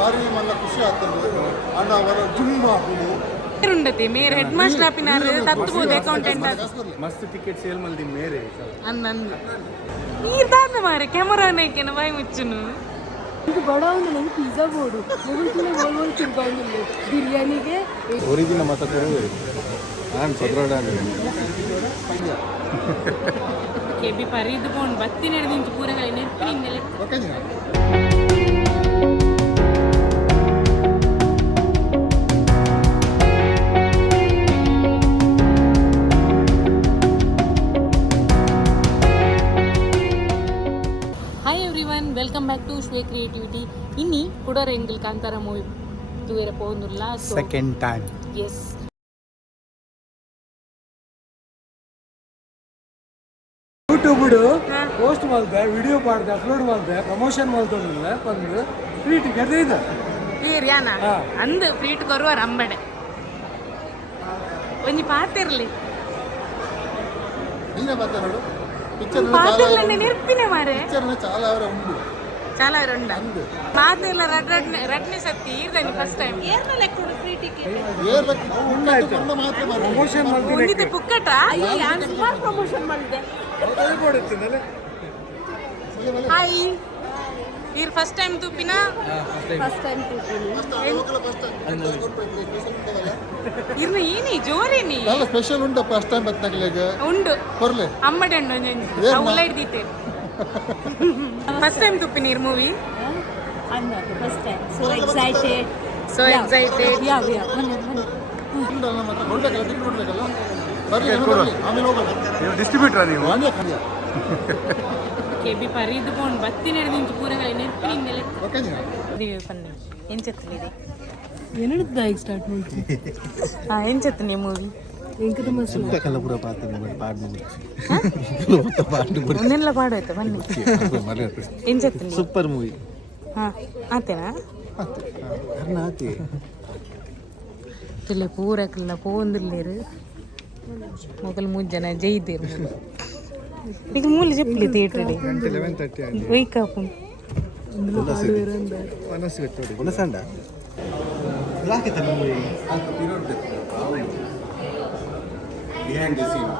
ಭಾರಿ ಮಲ್ಲ ಖುಷಿ ಆಗ್ತದೆ ಅಣ್ಣ ಅವರ ಜುಮ್ಮ ಹಾಕುದು ఉండతి మేర్ హెడ్ మాస్టర్ ఆపినారు తత్తుబోదు అకౌంటెంట్ मस्त टिकेट सेल मल्दी मेरे అందంది ನೀರ್ ದಾದ ಮಾರೆ ಕ್ಯಾಮರಾ ನೈಕೆನ ಬಾಯಿ ಮುಚ್ಚುನು ಇದು ಬಡ ಒಂದು ನಂಗೆ ಪಿಜ್ಜಾ ಬೋರ್ಡು ಮೊಬೈಲ್ ಗೋಲ್ ತಿನ್ಕೊಂಡು ಬಿರಿಯಾನಿಗೆ ओरिजिन मत करू ನಾನು ಸದ್ರೋಡ ಕೆಬಿ ಪರಿದು ಕೊಂಡು ಬತ್ತಿ ನಡೆದಿಂಚು ಪೂರಗಲಿ ನೆರ್ಪಿನಿಂದಲೇ ಓಕೆನಾ వెల్కమ్ బ్యాక్ టు శ్వే క్రియేటివిటీ ఇన్ని కూడా రెంగిల్ కాంతార మూవీ తూవేర పోందుల్లా ಸೆಕೆಂಡ್ ಟೈಮ್ ಎಸ್ ಯೂಟ್ಯೂಬ್ಡು ಪೋಸ್ಟ್ ಮಾಡ್ದೆ ವಿಡಿಯೋ ಮಾಡ್ದೆ ಅಪ್ಲೋಡ್ ಮಾಡ್ದೆ ಪ್ರಮೋಷನ್ ಮಾಡ್ಕೊಂಡಿಲ್ಲ ಬಂದು ಫ್ರೀ ಟಿಕೆಟ್ ಇದೆ ಯಾನ ಅಂದು ಫ್ರೀಟ್ ಕೊರುವ ರಂಬಡೆ ಒಂಜಿ ಪಾತಿರ್ಲಿ ನೀನೇ ಮಾತಾಡೋಡು ಪಿಕ್ಚರ್ ಪಾತಿರ್ಲಿ ನೆರ್ಪಿನೆ ಮಾರೆ ಪಿಕ್ಚರ್ చాలా ಅವರ ಉಂಡು చాలా ఉండ పాతిర్ల రట్ని సత్తి ఈర్దని ఫస్ట్ టైం ఏర్న లెక్కుడు ఫ్రీ టికెట్ ಏರ್ಲಕ್ಕೆ ಉಂಡು ಮಾತ್ರ ಪ್ರಮೋಷನ್ ಮಾಡ್ದೆ ಒಂದಿದೆ ಪುಕ್ಕಟ ಯಾನ್ ಸುಮಾರು ಪ್ರಮೋಷನ್ ಮಾಡಿದೆ ಹಾಯ್ ಈರ್ ಫಸ್ಟ್ ಟೈಮ್ ತುಪ್ಪಿನ ಫಸ್ಟ್ ಟೈಮ್ ಇರ್ನ ಏನಿ ಜೋರೇನಿ ಅಲ್ಲ ಸ್ಪೆಷಲ್ ಉಂಟು ಫಸ್ಟ್ ಟೈಮ್ ಬತ್ತನಕ್ಲೆಗ ಉಂಡು ಕೊರ್ಲೆ ಅಮ್ಮಡೆ ಉಂಡು ಅವಲ್ಲ ಹಿಡ್ದಿತ್ತೆ ಫಸ್ಟ್ ಟೈಮ್ ತುಪ್ಪಿ ನೀರ್ movie first time so excited ಉಂಟಲ್ಲ ಮತ್ತೆ ಕೊಡ್ಬೇಕಲ್ಲ ಟಿಕೆಟ್ ಕೊಡ್ಬೇಕಲ್ಲ ಬರ್ಲಿ ಆಮೇಲೆ ಹೋಗೋಣ ನೀವು ಡಿಸ್ಟ್ರಿಬ್ಯೂಟರ್ ನೀವು ನಾನೇ ಖಂಡಿತ ಕೆಬಿ ಪರಿದು ಕೊಂಡು ಬತ್ತಿ ನಡೆದಿಂಚು ಪೂರಗಲಿ ನೆರ್ಪಿನಿಂದಲೇ ಓಕೆನಾ ದಿವ್ಯ ಪನ್ನಿ ಏನ್ ಚೆತ್ತಲಿದೆ ಏನಿಡ್ದ ಈಗ ಸ್ಟಾರ್ಟ್ ಮಾಡ್ತೀನಿ ಏನ್ ಚೆತ್ತನಿ ಮೂವಿ ಎಂಕದ ಮಸೂರ ಕಲಪುರ ಪಾತ್ರ ಪಾಡ್ನು ಒಂದೆಲ್ಲ ಪಾಡೋಯ್ತು ಬನ್ನಿ ಏನ್ ಚೆತ್ತಲಿ ಸೂಪರ್ ಮೂವಿ ಹಾ ಆತೇನಾ ಆತಿ ಕಿಲೆ ಪೂರಕ್ಕೆಲ್ಲ ಪೋಂದಿಲ್ಲೇರು ಮೊಗಲ್ 3 ಜನ ಜೈದೇರು ಈಗ ಮೂಲೆ చెప్పలి థియేటర్ 11:30 ಆಗಿ ವೈಕ್ ಅಪ್ ಮನಸ್ಸು ಗೊತ್ತೋಡಿ ಮನಸ್ಸಂಡ ಯಾಕೆ ತಮ್ಮ ಮೂವಿ ಅಂತ period behind the scene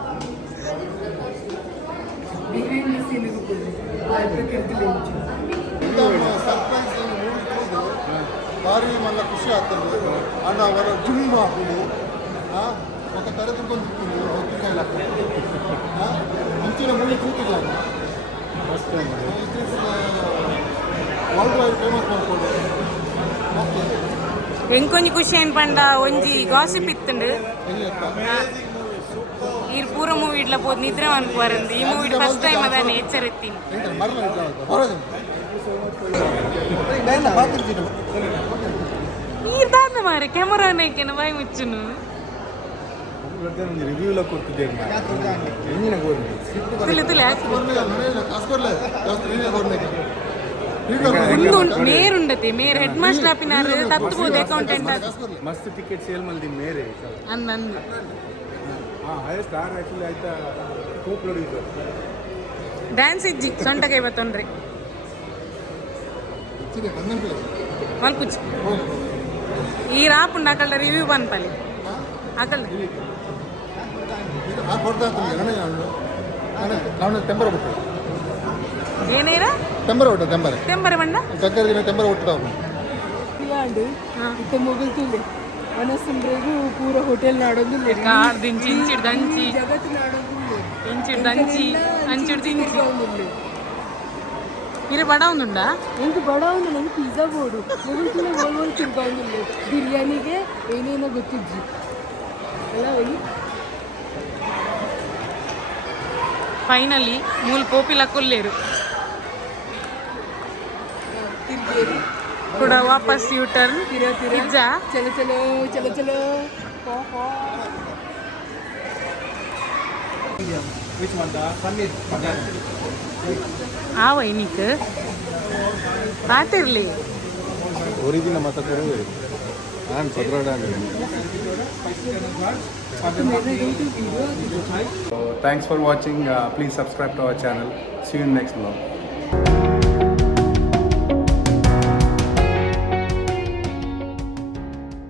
surprise ಭಾರಿ ಮಲ್ಲ ಖುಷಿ ಆಗ್ತದೆ ಅಣ್ಣ ಅವರ ಜುಮ್ಮ ಹಾಕುದು ఒక ತೆರೆದುಕೊಂಡು ಗೊತ್ತಿಲ್ಲ ಮುಂಚಿನ ಮೂವಿ ಕೂತಿಲ್ಲ first time world wide famous ಮಾಡ್ಕೊಂಡು ಎಂಕೊಂಜಿ ಖುಷಿ ಏನ್ ಪಂಡ ಒಂಜಿ ಗಾಸಿಪ್ ಇತ್ತುಂಡು ಈ ಪೂರ ಮೂವಿ ಇಡ್ಲ ಪೋದ್ ನಿದ್ರೆ ಅನ್ಕೋರಂದು ಈ ಮೂವಿ ಫಸ್ಟ್ ಟೈಮ್ ಅದನ್ನ ಎಚ್ಚರಿತ್ತೀನಿ ನೀರ್ ದಾದ ಮಾರೆ ಕ್ಯಾಮರಾ ನೈಕೆನ ಬಾಯಿ ಮುಚ್ಚುನು ರಿವ್ಯೂಲ ಕೊಡ್ತಿದ್ದೇನೆ ತುಲೆ ತುಲೆ ಮೇರ್ ಉಂಡತಿ ಮೇರ್ ಹೆಡ್ ಮಾಸ್ಟರ್ ಆಪಿನಾರು ತತ್ತುಬೋದು ಅಕೌಂಟೆಂಟ್ ಮಸ್ತ್ ಟಿಕೆಟ್ ಸೇಲ್ ಮಲ್ದಿ ಮೇರೆ ಅಂದಂದು ಹೈಯೆಸ್ಟ್ ಸ್ಟಾರ್ ಆಕ್ಚುಲಿ ಆಯ್ತಾ ಕೋ ಪ್ರೊಡ್ಯೂಸರ್ ಡ್ಯಾನ್ಸ್ ಇಜ್ಜಿ ಸೊಂಟಗೆ ಇವತ್ತೊಂಡ್ರಿ ಮಲ್ಕುಚ್ ಈ ರಾಪುಂಡ ಆಕಳ್ದ ರಿವ್ಯೂ ಬಂದ್ಪಲ್ಲಿ ಆಕಳ್ದ ತೆಂಬರ ಬಿಟ್ಟು ಏನೇರ ತೆಂಬರ ಬಿಟ್ಟು ತೆಂಬರ ತೆಂಬರೆ ಬಣ್ಣ దగ్గర ತೆಂಬರ ಬಿಟ್ಟು ಇಯಾಂಡು ಇತ್ತೆ ಮೊಬೈಲ್ ತುಲೆ ಮನಸ್ಸಿಂದ್ರೆಗೂ ಪೂರ ಹೋಟೆಲ್ ನಾಡೋದು ಕಾರ್ ದಿಂಚಿ ಇಂಚಿಡ್ ದಂಚಿ ಜಗತ್ತು ನಾಡೋದು ಇಂಚಿಡ್ ದಂಚಿ ಅಂಚಿಡ್ ದಿಂಚಿ ಇರೆ ಬಡ ಒಂದುಂಡಾ ಎಂಟು ಬಡ ಒಂದು ನಂಗೆ ಪಿಜ್ಜಾ ಬೋರ್ಡು ಮೊಬೈಲ್ ಗೋಲ್ ತಿನ್ಕೊಂಡು ಬಿರಿಯಾನಿಗೆ ಏನೇನೋ ಗೊತ್ತಿದ್ಜಿ ಎಲ್ಲ ಹೇಳಿ ಫೈನಲಿ ಮೂಲ ಪೋಪಿಲ ಕೊಲ್ಲೇರು ಕೂಡ ವಾಪಸ್ ಯೂ ಟರ್ನ್ ಪಿಜ್ಜಾ ಚಲೋ ಚಲೋ ಚಲೋ ಚಲೋ which one the paneer mutton ಆ ವೈನಿಕ್ ಪಾತಿರ್ಲಿ ಒರಿಜಿನ ಮತ ಕರು ನಾನು ಸದ್ರೋಡ Thanks for watching. Please subscribe to our channel. See you in next vlog.